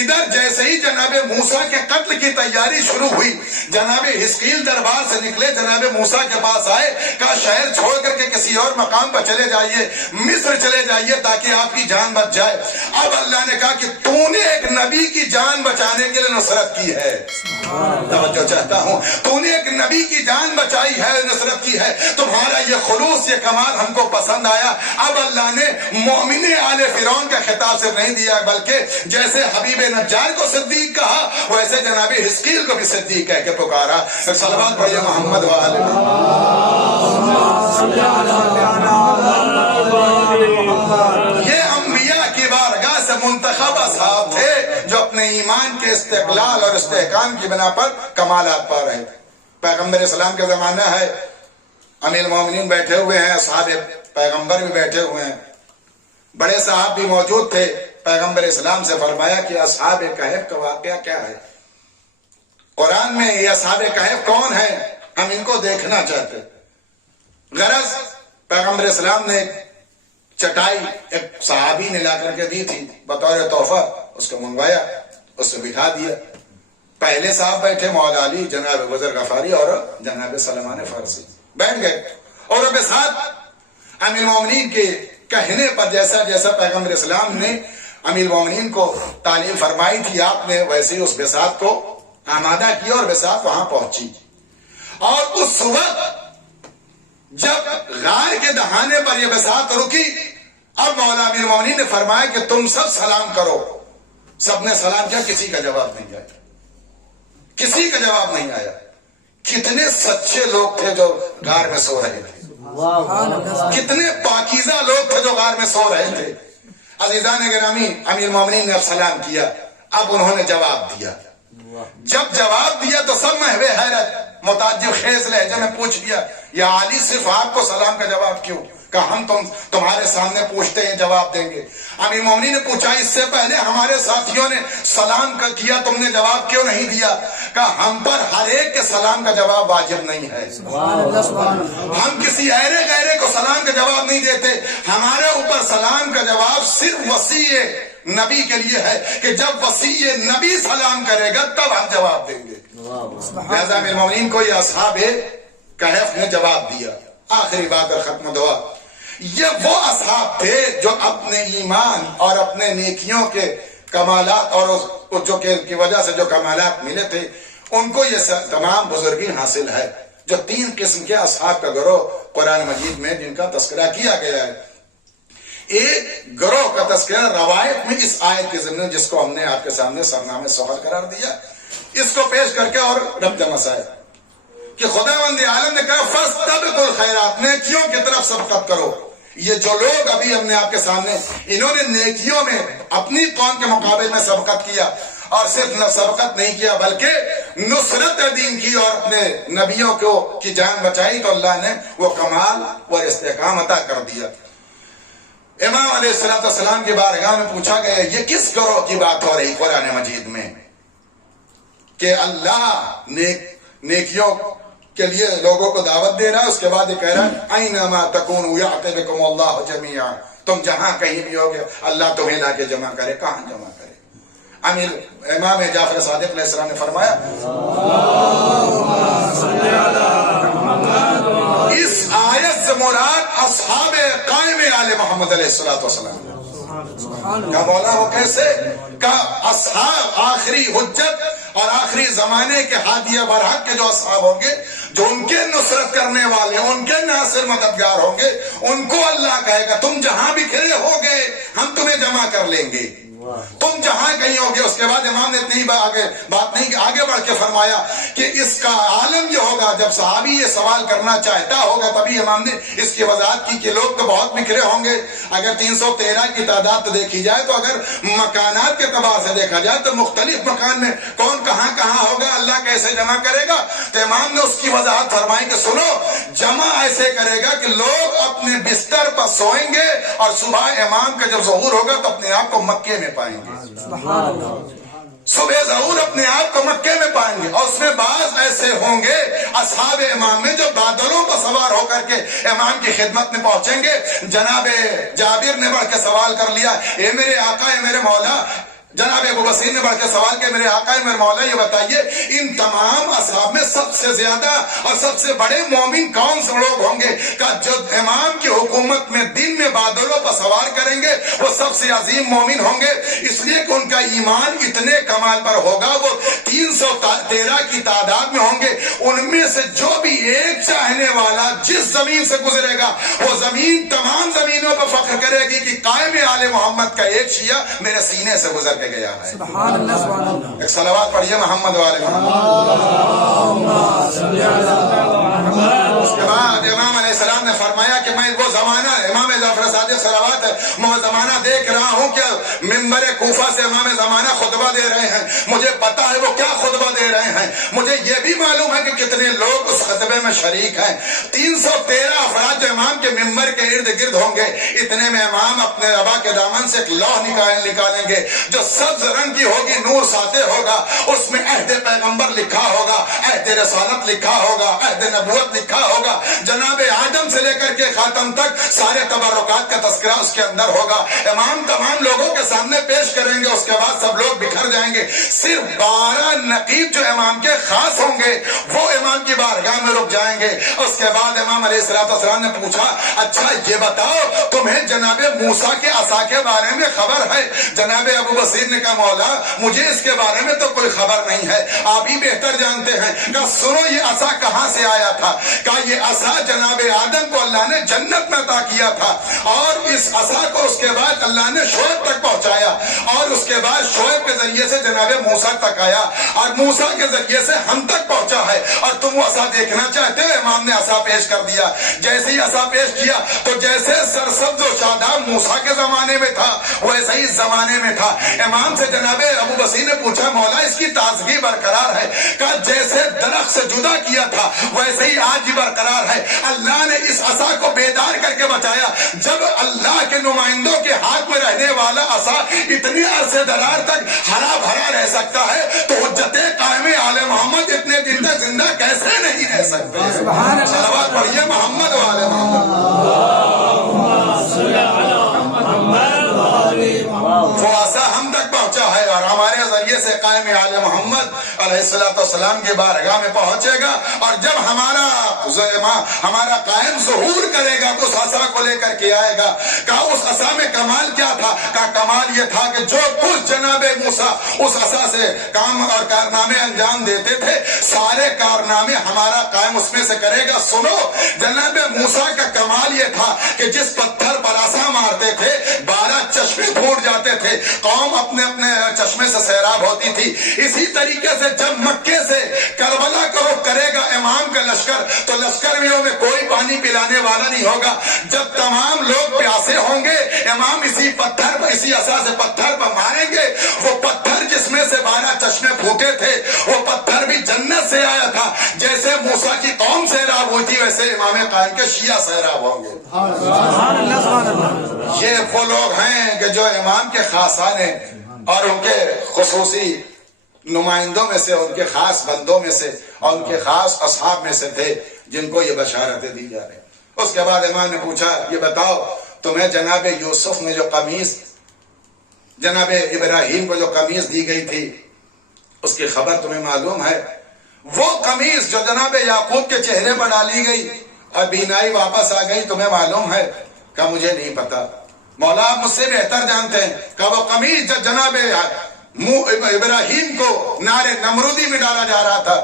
ادھر جیسے ہی جناب موسیٰ کے قتل کی تیاری شروع ہوئی، جناب حزقیل دربار سے نکلے، جناب موسیٰ کے پاس آئے، کہا شہر چھوڑ کر کے کسی اور مقام پر چلے جائیے، مصر چلے جائیے تاکہ آپ کی جان بچ جائے۔ اب اللہ نے کہا کہ تو نے ایک نبی کی جان بچانے کے لیے نصرت کی ہے، توجہ چاہتا ہوں، تو نے ایک نبی کی جان بچائی ہے، نصرت کی ہے، تمہارا یہ خلوص، یہ کمال ہم کو پسند آیا۔ اب اللہ نے مومن آل فرعون کا خطاب صرف نہیں دیا بلکہ جیسے حبیب نجار کو صدیق کہا ویسے جناب حزقیل کو بھی صدیق کہہ کے پکارا۔ صلوات پڑھیے محمد و آل محمد۔ یہ انبیاء کی بارگاہ سے منتخب اصحاب تھے جو اپنے ایمان کے استقلال اور استحکام کی بنا پر کمالات پا رہے تھے۔ پیغمبر اسلام کا زمانہ ہے، امیر المومنین بیٹھے ہوئے ہیں، اصحاب پیغمبر بھی بیٹھے ہوئے ہیں، بڑے صاحب بھی موجود تھے۔ پیغمبر اسلام سے فرمایا کہ اصحاب کہف کا واقعہ کیا ہے؟ قرآن میں یہ اصحاب کہف کون ہیں؟ ہم ان کو دیکھنا چاہتے۔ غرض پیغمبر اسلام نے چٹائی ایک صحابی نے لا کر کے دی تھی بطور تحفہ، اس کو منگوایا، اس سے بٹھا دیا۔ پہلے صاحب بیٹھے مولا علی، جناب وزر غفاری اور جناب سلمان فارسی بیٹھ گئے، اور اب ساتھ امیر المومنین کے کہنے پر جیسا جیسا پیغمبر اسلام نے امیر المومنین کو تعلیم فرمائی تھی، آپ نے ویسے ہی اس بساط کو آمادہ کیا اور بساط وہاں پہنچی۔ اور اس وقت جب غار کے دہانے پر یہ بساط رکی، اب مولا امیر المومنین نے فرمایا کہ تم سب سلام کرو۔ سب نے سلام کیا، کسی کا جواب نہیں آیا، کسی کا جواب نہیں آیا۔ کتنے سچے لوگ تھے جو غار میں سو رہے تھے، کتنے پاکیزہ لوگ تھے جو غار میں سو رہے تھے۔ عزیزان گرامی، امیر المومنین نے اب سلام کیا، اب انہوں نے جواب دیا۔ جب جواب دیا تو سب محو حیرت متعجب خیز لہجے میں پوچھ لیا، یا علی صرف آپ کو سلام کا جواب کیوں؟ کہا ہم تمہارے سامنے پوچھتے ہیں، جواب دیں گے۔ امیر المومنین نے پوچھا اس سے پہلے ہمارے ساتھیوں نے سلام کیا، تم نے جواب کیوں نہیں دیا؟ کہا ہم پر ہر ایک کے سلام کا جواب واجب نہیں ہے، ہم کسی ایرے غیرے کو سلام کا جواب نہیں دیتے، ہمارے اوپر سلام کا جواب صرف وصی نبی کے لیے ہے کہ جب وصی نبی سلام کرے گا تب ہم جواب دیں گے۔ لہذا امیر المومنین کو یہ اصحاب کہف نے جواب دیا۔ آخری بات اور ختم دعا، یہ وہ اصحاب تھے جو اپنے ایمان اور اپنے نیکیوں کے کمالات اور جو کی وجہ سے جو کمالات ملے تھے ان کو یہ تمام بزرگی حاصل ہے جو 3 قسم کے اصحاب کا گروہ قرآن مجید میں جن کا تذکرہ کیا گیا ہے. ایک گروہ کا تذکرہ روایت میں اس آیت کے ضمن جس کو ہم نے آپ کے سامنے سرنامے سفر قرار دیا، اس کو پیش کر کے اور ربط مسائل کہ خداوند عالم نے کہا فاستبقوا الخیرات، نیکیوں کی طرف سبقت کرو. یہ جو لوگ ابھی ہم نے آپ کے سامنے انہوں نے نیکیوں میں اپنی قوم کے مقابلے میں سبقت کیا، اور صرف سبقت نہیں کیا بلکہ نصرت دین کی اور اپنے نبیوں کو کی جان بچائی، تو اللہ نے وہ کمال اور استحکام عطا کر دیا. امام علیہ السلام کی بارگاہ میں پوچھا گیا یہ کس گروہ کی بات ہو رہی قرآن مجید میں کہ اللہ نیکیوں کے لیے لوگوں کو دعوت دے رہا ہے، اس کے بعد یہ کہہ رہا ہے اینما تکونوا یأتی بکم اللہ جمیعا، تم جہاں کہیں بھی ہوگے اللہ تمہیں لا کے جمع کرے. کہاں جمع کرے؟ امام جعفر صادق علیہ السلام نے فرمایا اس آیت سے مراد اصحاب قائم آل محمد علیہ السلام کا مولا وہ کیسے کا اصحاب آخری حجت اور آخری زمانے کے ہادی برحق کے جو اصحاب ہوں گے، جو ان کے نصرت کرنے والے ان کے ناصر مددگار ہوں گے، ان کو اللہ کہے گا تم جہاں بکھرے ہوگے ہم تمہیں جمع کر لیں گے، تم جہاں کہیں ہوگے. اس کے بعد امام نے اتنی بات نہیں کہ آگے بڑھ کے فرمایا کہ اس کا عالم یہ ہوگا جب صحابی یہ سوال کرنا چاہتا ہوگا تبھی امام نے اس کی وضاحت کی کہ لوگ تو بہت بکھرے ہوں گے. اگر 313 کی تعداد دیکھی جائے تو اگر مکانات کے اعتبار سے دیکھا جائے تو مختلف مکان میں کون کہاں ہوگا، اللہ کیسے جمع کرے گا. تو امام نے اس کی وضاحت فرمائی کہ سنو، جمع ایسے کرے گا کہ لوگ اپنے بستر پر سوئیں گے اور صبح امام کا جب ظہور ہوگا تو اپنے آپ کو مکے میں پائیں گے. صبح ظہور اپنے آپ کو مکے میں پائیں گے، اور اس میں بعض ایسے ہوں گے اصحاب امام میں جو بادلوں پر سوار ہو کر کے امام کی خدمت میں پہنچیں گے. جناب جابر نے بڑھ کے سوال کر لیا اے میرے آقا اے میرے مولا، جناب ابو بصیر نے بڑھ کے سوال کیا میرے آقا میرے مولا یہ بتائیے ان تمام اصحاب میں سب سے زیادہ اور سب سے بڑے مومن کون سے لوگ ہوں گے؟ کہ جو امام کی حکومت میں دن میں بادلوں پر سوار کریں گے وہ سب سے عظیم مومن ہوں گے، اس لیے کہ ان کا ایمان اتنے کمال پر ہوگا. وہ 313 کی تعداد میں ہوں گے، ان میں سے جو بھی ایک چاہنے والا جس زمین سے گزرے گا وہ زمین تمام زمینوں پر فخر کرے گی کہ قائم آل محمد کا ایک شیعہ میرے سینے سے گزر گیا ہے. سبحان اللہ سبحان اللہ. ایک صلوات پڑھیے محمد والے محمد. اس کے بعد امام علیہ السلام نے فرمایا کہ میں وہ زمانہ امام جعفر صادق صلوات ہے میں زمانہ دیکھ رہا ہوں کہ منبر کوفہ سے امام زمانہ خطبہ دے رہے ہیں. مجھے پتا ہے وہ کیا خطبہ دے رہے ہیں، مجھے یہ بھی معلوم ہے کہ کتنے لوگ اس خطبے میں شریک ہیں. 313 افراد جو امام کے منبر کے ارد گرد ہوں گے، اتنے میں امام اپنے ربا کے دامن سے ایک لوح نکالیں گے جو سبز رنگ کی ہوگی، نور ساطع ہوگا، اس میں عہد پیغمبر لکھا ہوگا، عہد رسالت لکھا ہوگا، عہد نبوت لکھا ہوگا، جناب آدم سے لے کر کے خاتم تک سارے تبرکات کا تذکرہ اس کے اندر ہوگا. امام تمام لوگوں کے سامنے پیش کریں گے، اس کے بعد سب لوگ بکھر جائیں گے. صرف 12 نقیب جو امام کے خاص ہوں گے وہ امام کی بارگاہ میں رک جائیں گے. اس کے بعد امام علیہ السلام نے پوچھا اچھا یہ بتاؤ تمہیں جناب موسیٰ کے عصا کے بارے میں خبر ہے؟ جناب ابو بصیر نے کہا مولا مجھے اس کے بارے میں تو کوئی خبر نہیں ہے، آپ ہی بہتر جانتے ہیں. کہا سنو یہ عصا کہاں سے آیا تھا؟ کہا یہ عصا جناب آدم کو اللہ نے جنت میں عطا کیا تھا، اور اس عصا کو اس کے بعد اللہ نے شعیب تک پہنچایا، اور اس کے بعد شعیب کے ذریعے سے جناب موسیٰ تک آیا، اور موسیٰ کے ذریعے سے ہم تک پہنچا ہے. اور تم وہ عصا دیکھنا چاہتے ہو؟ امام نے عصا پیش کر دیا. جیسے ہی عصا پیش کیا تو جیسے سرسبز و شاداب موسیٰ کے زمانے میں تھا ویسے ہی زمانے میں تھا. امام سے جناب ابو بصیر نے پوچھا مولا اس کی تازگی برقرار ہے؟ کہا جیسے درخت سے جدا کیا تھا ویسے ہی آج بھی برقرار ہے. اللہ نے اس عصا کو بیدار کر کے بچایا. جب اللہ کے نمائندوں کے ہاتھ میں رہنے والا عصا اتنی عرصے دراز تک ہرا بھرا رہ سکتا ہے تو حجت قائم آل محمد اتنے دن تک زندہ کیسے نہیں رہ سکتے؟ صلوات پڑھیے محمد والے محمد. وہ عصا ہم تک پہنچا ہے اور ہمارے ذریعے سے قائم آل محمد علیہ السلام کی بارگاہ میں پہنچے گا، اور جب ہمارا قائم ظہور کرے گا اس عصا کو لے کر کے آئے گا۔ کہا اس عصا میں کمال کیا تھا؟ کہا کمال یہ تھا کہ جو کچھ جناب موسیٰ اس عصا سے کام اور کارنامے انجام دیتے تھے، سارے کارنامے ہمارا قائم اس میں سے کرے گا۔ سنو، جناب موسیٰ کا کمال یہ تھا کہ جس پتھر پر عصا مارتے تھے 12 چشمے پھوٹ جاتے تھے، قوم اپنے اپنے چشمے سے سیراب ہوتی تھی۔ اسی طریقے سے جب مکے سے کربلا کا رخ کرے گا امام کا لشکر، تو لشکر میں کوئی پانی پلانے والا نہیں ہوگا۔ جب تمام لوگ پیاسے ہوں گے، امام اسی پتھر پر، اسی عصا سے پتھر پر ماریں گے۔ وہ پتھر جس میں سے 12 چشمے پھوٹے تھے، وہ پتھر بھی جنت سے آیا تھا۔ جیسے موسیٰ کی قوم سیراب ہوئی تھی، ویسے امام قائم کے شیعہ سیراب ہوں گے۔ یہ وہ لوگ ہیں کہ جو امام کے خاصان ہیں اور ان کے خصوصی نمائندوں میں سے، ان کے خاص بندوں میں سے اور ان کے خاص اصحاب میں سے تھے، جن کو یہ بشارتیں دی جا رہی۔ اس کے بعد امام نے پوچھا، یہ بتاؤ تمہیں جناب یوسف نے جو قمیص، جناب ابراہیم کو جو قمیص دی گئی تھی، اس کی خبر تمہیں معلوم ہے؟ وہ قمیص جو جناب یعقوب کے چہرے پر ڈالی گئی اور بینائی واپس آ گئی، تمہیں معلوم ہے؟ کہ مجھے نہیں پتا۔ مولا آپ مجھ سے بہتر جانتے ہیں کہ وہ قمیص جو جناب ابراہیم کو نار نمرودی میں ڈالا جا رہا تھا،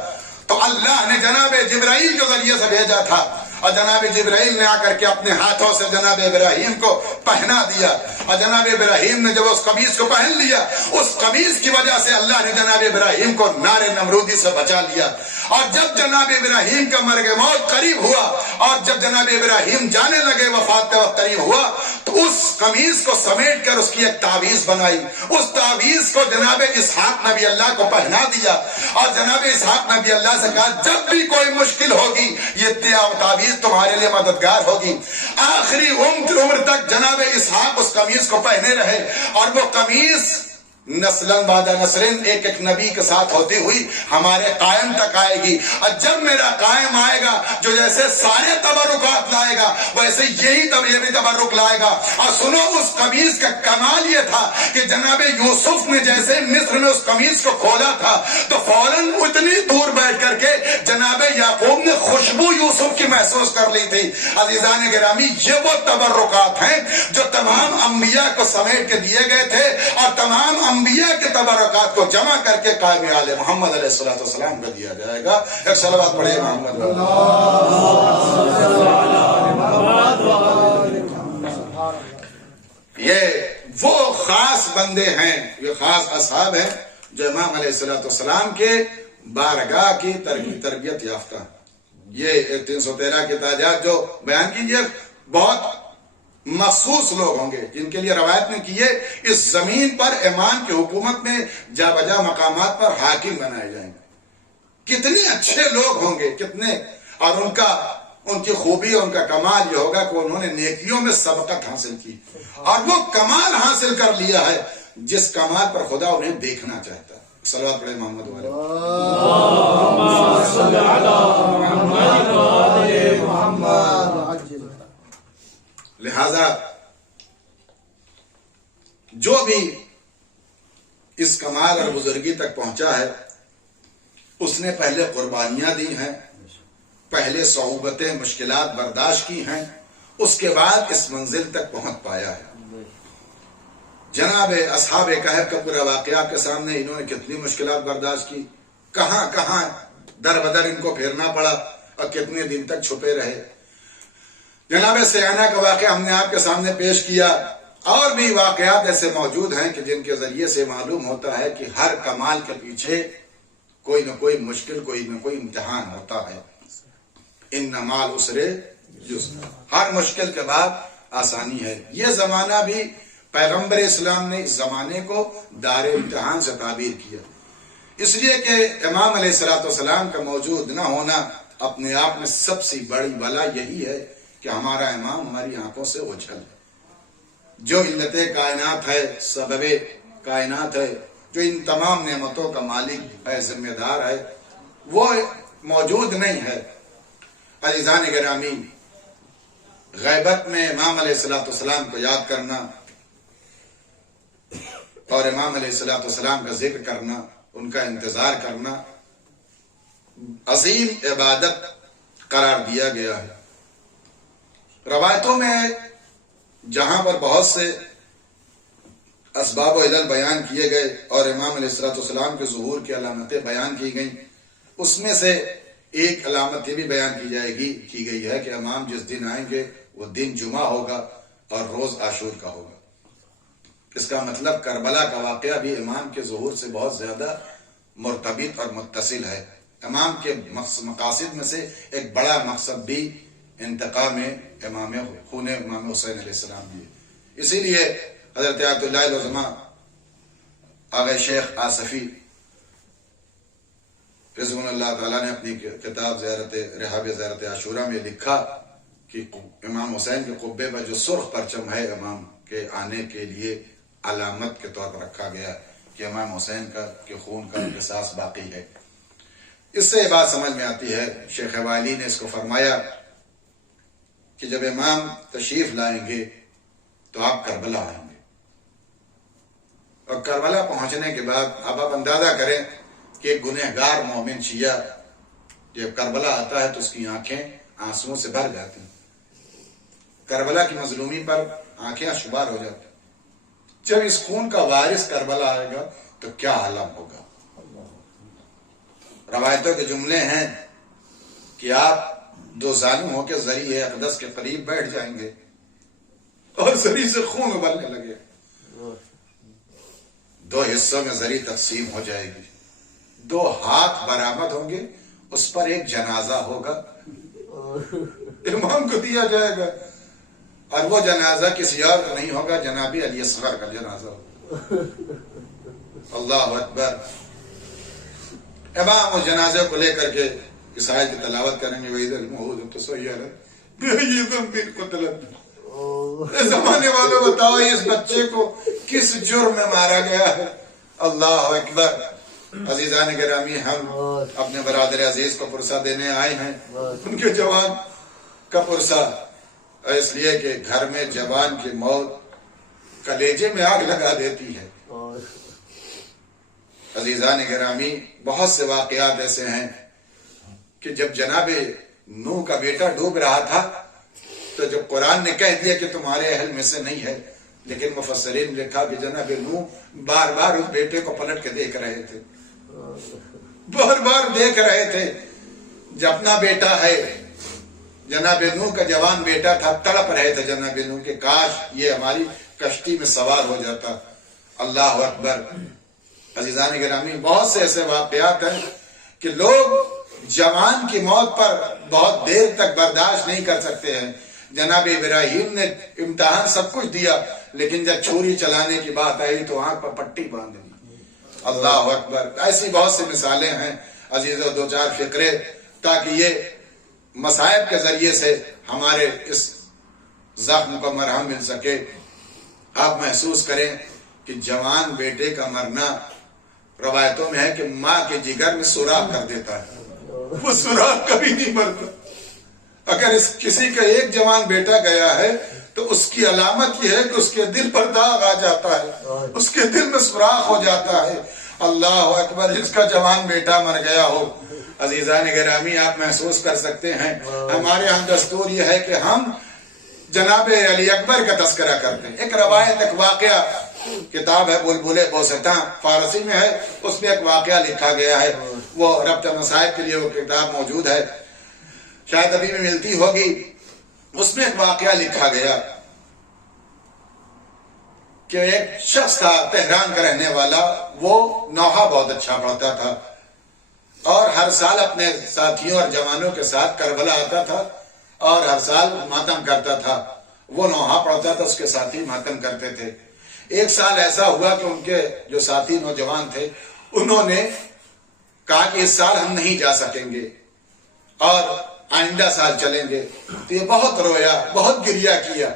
تو اللہ نے جناب جبرائیل کے ذریعے سے بھیجا تھا، اور جناب جبرائیل نے آ کر کے اپنے ہاتھوں سے جناب ابراہیم کو پہنا دیا، اور جناب ابراہیم نے جب اس قمیص کو پہن لیا، اس قمیص کی وجہ سے اللہ نے جناب ابراہیم کو نار نمرودی سے بچا لیا۔ اور جب جناب ابراہیم کا مرگ موت قریب ہوا، اور جب جناب ابراہیم جانے لگے، وفات کا وقت قریب ہوا، تو اس قمیص کو سمیٹ کر اس کی ایک تعویذ بنائی۔ اس تعویذ کو جناب اسحاق نبی اللہ کو پہنا دیا، اور جناب اسحاق نبی اللہ سے کہا جب بھی کوئی مشکل ہوگی یہ تعویذ تمہارے لیے مددگار ہوگی۔ آخری عمر تک جناب اسحاق اس قمیص کو پہنے رہے، اور وہ قمیص نسلاً بعد نسلیں ایک ایک نبی کے ساتھ ہوتی ہوئی ہمارے قائم تک آئے گی۔ اور جب میرا قائم آئے گا، جو جیسے سارے تبرکات لائے گا، ویسے یہ بھی تبرک لائے گا۔ اور سنو، اس قمیص کا کمال یہ تھا کہ جناب یوسف نے جیسے مصر میں اس قمیص کو کھولا تھا، تو فوراً اتنی دور بیٹھ کر کے جناب یعقوب نے خوشبو یوسف کی محسوس کر لی تھی۔ عزیزان گرامی، یہ وہ تبرکات ہیں جو تمام انبیاء کو سمیٹ کے دیے گئے تھے، اور تمام انبیاء کے تبرکات کو جمع کر کے قائم آل محمد علیہ السلام کو دیا جائے گا۔ ایک صلوات پڑھیے محمد۔ یہ وہ خاص بندے ہیں، یہ خاص اصحاب ہیں جو امام علیہ السلام کے بارگاہ کی تربیت یافتہ۔ یہ 313 کے تاجات جو بیان کیجئے، بہت مخصوص لوگ ہوں گے جن کے لیے روایت میں کیے اس زمین پر امام کی حکومت میں جا بجا مقامات پر حاکم بنائے جائیں گے۔ کتنے اچھے لوگ ہوں گے، کتنے، اور ان کی خوبی، ان کا کمال یہ ہوگا کہ انہوں نے نیکیوں میں سبقت حاصل کی، اور وہ کمال حاصل کر لیا ہے جس کمال پر خدا انہیں دیکھنا چاہتا ہے۔ صلوات پڑھے محمد والے۔ لہذا جو بھی اس کمال اور بزرگی تک پہنچا ہے، اس نے پہلے قربانیاں دی ہیں، پہلے صعوبتیں مشکلات برداشت کی ہیں، اس کے بعد اس منزل تک پہنچ پایا ہے۔ جناب اصحاب کہف کا پورا واقعہ کے سامنے انہوں نے کتنی مشکلات برداشت کی، کہاں کہاں در بدر ان کو پھیرنا پڑا، اور کتنے دن تک چھپے رہے۔ جناب سیانہ کا واقعہ ہم نے آپ کے سامنے پیش کیا، اور بھی واقعات ایسے موجود ہیں کہ جن کے ذریعے سے معلوم ہوتا ہے کہ ہر کمال کے پیچھے کوئی نہ کوئی مشکل، کوئی نہ کوئی امتحان ہوتا ہے۔ ان مال اسرے یسرا، ہر مشکل کے بعد آسانی ہے۔ یہ زمانہ بھی پیغمبر اسلام نے اس زمانے کو دار امتحان سے تعبیر کیا، اس لیے کہ امام علیہ السلام کا موجود نہ ہونا اپنے آپ میں سب سے بڑی بلا یہی ہے کہ ہمارا امام ہماری آنکھوں سے اوجھل ہے۔ جو علت کائنات ہے، سبب کائنات ہے، جو ان تمام نعمتوں کا مالک ہے، ذمہ دار ہے، وہ موجود نہیں ہے۔ عزیزان گرامی، غیبت میں امام علیہ السلام کو یاد کرنا اور امام علیہ السلام کا ذکر کرنا، ان کا انتظار کرنا عظیم عبادت قرار دیا گیا ہے۔ روایتوں میں جہاں پر بہت سے اسباب و علل بیان کیے گئے اور امام علیہ السلام کے ظہور کی علامتیں بیان کی گئیں، اس میں سے ایک علامت یہ بھی بیان کی گئی ہے کہ امام جس دن آئیں گے وہ دن جمعہ ہوگا اور روز عاشور کا ہوگا۔ اس کا مطلب کربلا کا واقعہ بھی امام کے ظہور سے بہت زیادہ مرتبط اور متصل ہے۔ امام کے مقاصد میں سے ایک بڑا مقصد بھی انتقام خون امام حسین علیہ السلام بھی ہے۔ اسی لیے حضرت آیت اللہ العظمہ آغا شیخ آصفی رضوان اللہ تعالیٰ نے اپنی کتاب رحاب زیارت عاشورہ میں لکھا کہ امام حسین کے قبے پر جو سرخ پرچم ہے امام کے آنے کے لیے علامت کے طور پر رکھا گیا کہ امام حسین کے خون کا قصاص باقی ہے۔ اس سے یہ بات سمجھ میں آتی ہے، شیخ والی نے اس کو فرمایا کہ جب امام تشریف لائیں گے تو آپ کربلا آئیں گے، اور کربلا پہنچنے کے بعد اب آپ اندازہ کریں کہ ایک گنہگار مومن شیعہ جب کربلا آتا ہے تو اس کی آنکھیں آنسوؤں سے بھر جاتی ہیں، کربلا کی مظلومی پر آنکھیں اشبار ہو جاتی ہیں۔ جب اس خون کا وارث کربلا آئے گا تو کیا عالم ہوگا۔ روایتوں کے جملے ہیں کہ آپ دو ظالم ہو کے ذریع اقدس کے قریب بیٹھ جائیں گے اور ذریع سے خون ابلنے لگے، دو حصوں میں ذریع تقسیم ہو جائے گی، دو ہاتھ برآمد ہوں گے، اس پر ایک جنازہ ہوگا، امام کو دیا جائے گا، اور وہ جنازہ کسی اور کا نہیں ہوگا، جناب علی اصغر کا جنازہ ہوگا۔ اللہ اکبر۔ امام اس جنازے کو لے کر کے اس آیت کی تلاوت کریں گے، وَإِذَا الْمَوْءُودَةُ سُئِلَتْ بِأَيِّ ذَنبٍ قُتِلَتْ۔ اے زمانے والوں بتاؤ اس بچے کو کس جرم میں مارا گیا ہے۔ اللہ اکبر۔ عزیزان گرامی، ہم اپنے برادر عزیز کو پرسہ دینے آئے ہیں، ان کے جوان کا پرسہ، اس لیے کہ گھر میں جوان کی موت کلیجے میں آگ لگا دیتی ہے۔ عزیزان گرامی، بہت سے واقعات ایسے ہیں کہ جب جناب نوح کا بیٹا ڈوب رہا تھا تو جب قرآن نے کہہ دیا کہ تمہارے اہل میں سے نہیں ہے، لیکن مفسرین نے لکھا کہ جناب نوح بار بار اس بیٹے کو پلٹ کے دیکھ رہے تھے، بار بار دیکھ رہے تھے، جب اپنا بیٹا ہے، جناب نوح کا جوان بیٹا تھا، تڑپ رہے تھے جناب نوح کہ کاش یہ ہماری کشتی میں سوار ہو جاتا۔ اللہ اکبر۔ عزیزان گرامی، بہت سے ایسے واقعات ہیں کہ لوگ جوان کی موت پر بہت دیر تک برداشت نہیں کر سکتے ہیں۔ جناب ابراہیم نے امتحان سب کچھ دیا، لیکن جب چھری چلانے کی بات آئی تو آنکھ پر پٹی باندھ دی۔ اللہ اکبر۔ ایسی بہت سی مثالیں ہیں عزیزو، دو چار فقرے تاکہ یہ مصائب کے ذریعے سے ہمارے اس زخم کو مرہم مل سکے۔ آپ محسوس کریں کہ جوان بیٹے کا مرنا روایتوں میں ہے کہ ماں کے جگر میں سوراخ کر دیتا ہے، وہ سوراخ کبھی نہیں مرتا۔ اگر کسی کا ایک جوان بیٹا گیا ہے تو اس کی علامت یہ ہے کہ اس کے دل پر داغ آ جاتا ہے، اس کے دل میں سوراخ ہو جاتا ہے۔ اللہ اکبر۔ جس کا جوان بیٹا مر گیا ہو، عزیزان گرامی، آپ محسوس کر سکتے ہیں ہمارے ہاں دستور یہ ہے کہ ہم جناب علی اکبر کا تذکرہ کرتے ہیں۔ ایک روایت، ایک واقعہ، کتاب ہے بلبل بوستاں، فارسی میں ہے، اس میں ایک واقعہ لکھا گیا ہے، وہ ربط مصائب کے لیے وہ کتاب موجود ہے، شاید ابھی میں ملتی ہوگی۔ اس میں ایک واقعہ لکھا گیا کہ ایک شخص تھا تہران کا رہنے والا، وہ نوحہ بہت اچھا پڑھتا تھا اور ہر سال اپنے ساتھیوں اور جوانوں کے ساتھ کربلا آتا تھا اور ہر سال ماتم کرتا تھا۔ وہ نوحہ پڑھتا تھا، اس کے ساتھی ماتم کرتے تھے۔ ایک سال ایسا ہوا کہ ان کے جو ساتھی نوجوان تھے انہوں نے کہا کہ اس سال ہم نہیں جا سکیں گے اور آئندہ سال چلیں گے۔ تو یہ بہت رویا، بہت گریہ کیا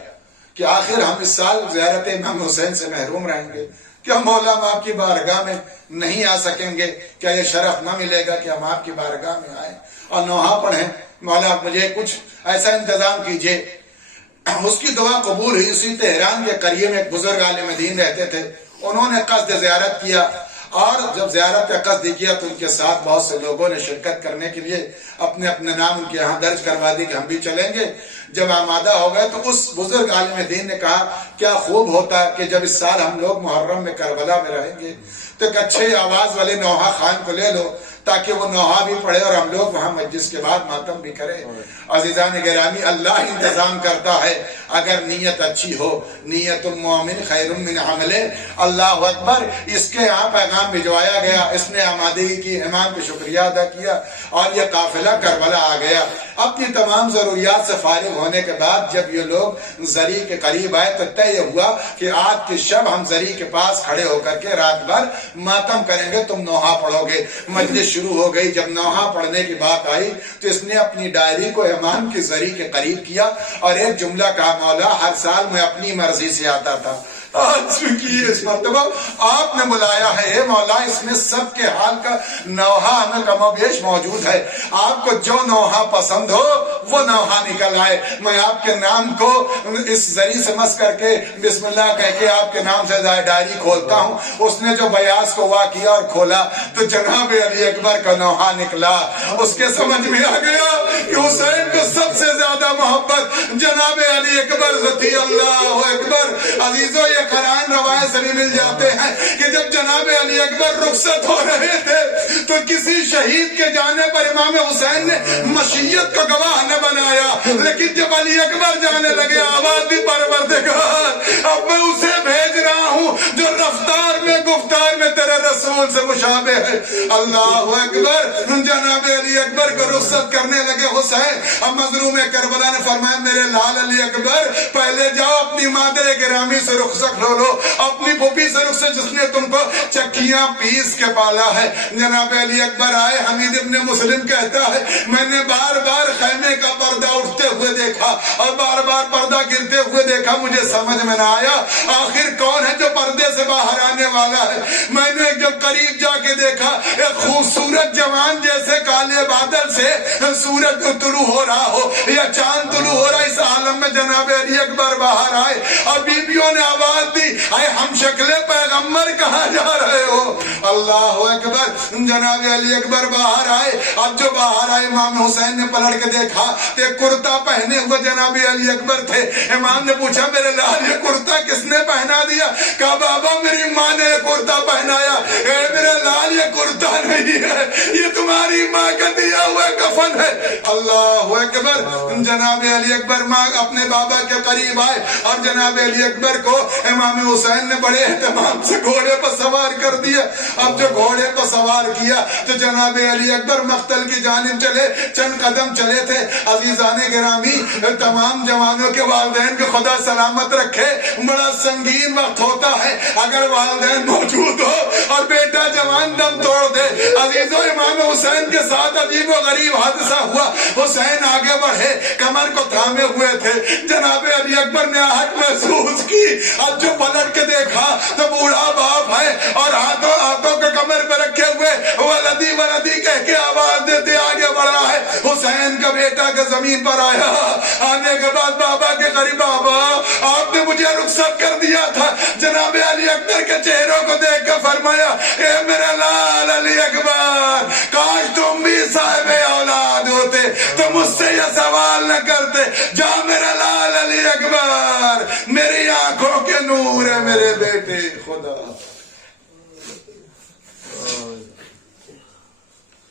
کہ آخر ہم اس سال زیارت امام حسین سے محروم رہیں گے، کیا مولا ہم آپ کی بارگاہ میں نہیں آ سکیں گے؟ کیا یہ شرف نہ ملے گا کہ ہم آپ کی بارگاہ میں آئیں اور نوحہ پڑھیں؟ مولا مجھے کچھ ایسا انتظام کیجئے۔ اس کی دعا قبول ہوئی. اسی تہران کے قریب میں ایک بزرگ عالم دین رہتے تھے. انہوں نے قصد زیارت کیا اور جب زیارت کا قصد کیا تو ان کے ساتھ بہت سے لوگوں نے شرکت کرنے کے لیے اپنے اپنے نام ان کے یہاں درج کروا دی کہ ہم بھی چلیں گے. جب آمادہ ہو گئے تو اس بزرگ عالم دین نے کہا کیا خوب ہوتا کہ جب اس سال ہم لوگ محرم میں کربلا میں رہیں گے تو ایک اچھے آواز والے نوحہ خان کو لے لو تاکہ وہ نوحہ بھی پڑھے اور ہم لوگ وہاں مجلس کے بعد ماتم بھی کریں. عزیزان گرامی اللہ انتظام کرتا ہے اگر نیت اچھی ہو. نیت المؤمن خیر من عمل. اللہ اکبر. اس کے یہاں پیغام بھجوایا گیا, اس نے آمادگی کی, امام کو شکریہ ادا کیا اور یہ قافلہ کربلا آ گیا. اپنی تمام ضروریات سے فارغ ہونے کے بعد جب یہ لوگ زری کے قریب آئے تو طے یہ ہوا کہ آج کی شب ہم زری کے پاس کھڑے ہو کر کے رات بھر ماتم کریں گے, تم نوحہ پڑھو گے. مجلس شروع ہو گئی. جب نوحہ پڑھنے کی بات آئی تو اس نے اپنی ڈائری کو امام کی زری کے قریب کیا اور ایک جملہ کہا, مولا ہر سال میں اپنی مرضی سے آتا تھا, آج چونکہ اس مرتبہ آپ نے بلایا ہے اے مولا اس میں سب کے حال کا نوحہ ہمیں کم و بیش موجود ہے. آپ کو جو نوحہ پسند ہو وہ نوحہ نکل آئے. میں آپ کے نام کو اس زری سے مس کر کے بسم اللہ کہہ کے آپ کے نام سے ڈائری کھولتا ہوں. اس نے جو بیاض کو وا کیا اور کھولا تو جناب علی اکبر کا نوحہ نکلا. اس کے سمجھ میں آ گیا کہ حسین کو سب سے زیادہ محبت جناب علی اکبر سے تھی. اللہ اکبر. عزیزو یہ قرآن روایت سے بھی مل جاتے ہیں کہ جب جناب علی اکبر رخصت ہو رہے تھے تو کسی شہید کے جانے پر امام حسین نے مشیت کو گواہ نہ بنایا, لیکن جب علی اکبر جانے لگے آواز بھی پروردگار اب میں اسے بھیج رہا ہوں جو رفتار میں گفتار میں تیرے رسول سے مشابہ ہے. اللہ اکبر. جناب علی اکبر کو رخصت کرنے لگے حسین. اب مظلوم کربلا نے فرمایا میرے لال علی اکبر پہلے جاؤ اپنی مادر گرامی سے رخصت لو, اپنی پھوپھی سے رخصت جس نے تم کو چکیاں پیس کے پالا ہے. جناب علی اکبر آئے. حمید ابن مسلم کہتا ہے میں نے بار بار خیمے کا پردہ اٹھتے ہوئے دیکھا اور بار بار پردہ گرتے ہوئے دیکھا, مجھے سمجھ میں نہ آیا آخر کون ہے جو پردے سے باہر آنے والا ہے. میں نے جب قریب جا کے دیکھا ایک خوبصورت جوان جیسے کالے بادل سے سورج طلوع ہو رہا ہو یا چاند طلوع ہو رہا, اس عالم میں جناب علی اکبر باہر آئے اور بیویوں نے آواز دی اے ہم شکلے پیغمبر کہاں جا رہے ہو. اللہ اکبر. جناب علی اکبر باہر آئے. اب جو باہر آئے امام حسین نے پلٹ کے دیکھا کہ کرتا پہنے ہوئے جناب علی اکبر تھے. امام نے پوچھا میرے لال یہ کرتا کس نے پہنا دیا؟ کہا بابا میری ماں نے یہ کرتا پہنایا. اے میرے لال یہ کرتا نہیں ہے, یہ تمہاری ماں کا دیا ہوا کفن ہے. اللہ اکبر. جناب علی اکبر ماں اپنے بابا کے قریب آئے اور جناب علی اکبر کو امام حسین نے بڑے اہتمام سے گھوڑے پر سوار کر دیا. اب جو گھوڑے پر سوار کیا تو جناب علی اکبر مقتل کی جانب چلے. چند قدم چلے تھے. عزیزان گرامی تمام جوانوں کے والدین کو خدا سلامت رکھے. بڑا سنگین وقت ہوتا ہے اگر والدین موجود ہو اور بیٹا جوان دم توڑ دے. عزیزو امام حسین کے ساتھ عجیب و غریب حادثہ ہوا. حسین آگے بڑھے کمر کو تھامے ہوئے تھے. جناب علی اکبر نے آہٹ محسوس کی. اب جو پلٹ کے دیکھا تو بوڑھا باپ ہے اور ہاتھوں کو کمر پہ رکھے ہوئے ولدی ولدی کہہ کے آواز دیتے آگے بڑھ رہا ہے. حسین کا بیٹا کے زمین پر آیا. آنے کے بعد بابا کے قریب بابا آپ نے مجھے رخصت کر دیا تھا. جناب علی اکبر کے چہروں کو دیکھ کر فرمایا اے میرا لال علی اکبر کاش تم بھی صاحب اولاد ہوتے تو مجھ سے یہ سوال نہ کرتے. جا میرا لال علی اکبر میری آنکھوں کے نور ہے میرے بیٹے. خدا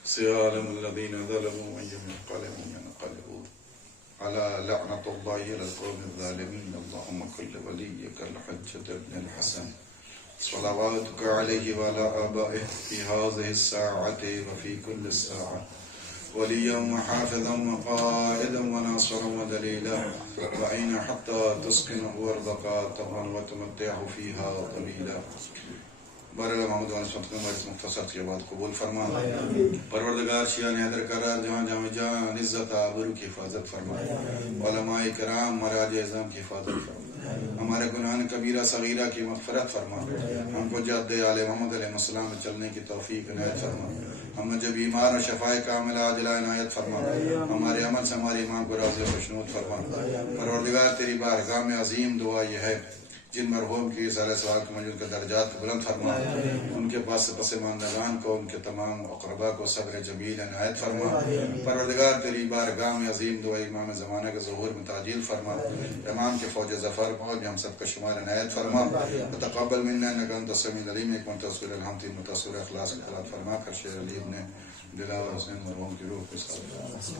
سيعلم الذين ظلموا أي منقلب ينقلبون على لعنة الله على القوم الظالمين. اللهم كل وليك الحجة ابن الحسن صلواتك عليه وعلى آبائه في هذه الساعة وفي كل الساعة وليا وحافظا وقائدا وناصرا ودليلا وأين حتى تسكنه أرضك طبعا وتمتعه فيها طويلا. بارگاہ محمد علیہ وسلم اس مختصر کے بعد قبول فرما. پروردگار شیعہ حیدر قرار جہاں جہاں جان عزت آبرو کی حفاظت فرما. علماء کرام مراج اعظام کی حفاظت فرما. ہمارے گناہ کبیرہ صغیرہ کی مغفرت فرما. ہم کو جادِ آل محمد علیہ السلام میں چلنے کی توفیق عنایت فرما. ہم جو بیمار اور شفائے کاملہ عاجلہ عنایت فرما، ہمارے عمل سے ہماری ماں کو راضی و خوشنود فرما۔ پروردگار تیری بارگاہ میں عظیم دعا یہ ہے، جن مرحوم کی صالح سوال کو ان کے درجات کو بلند فرما، ان کے پاس پسماندگان کو، ان کے تمام اقربا کو صبر جمیل عنایت فرما۔ پروردگار تیری بارگاہ میں عظیم دعا امام زمانہ کے ظہور میں تعجیل فرما، امام کے فوج ظفر پہنچ ہم سب کا شمار عنایت فرما۔ تقبل منا انک انت السمیع العلیم، ایک متصور الحمد متصور اخلاص اخلاق فرما کر شیر علی ابن دلاور حسین مرحوم کی روح کے ساتھ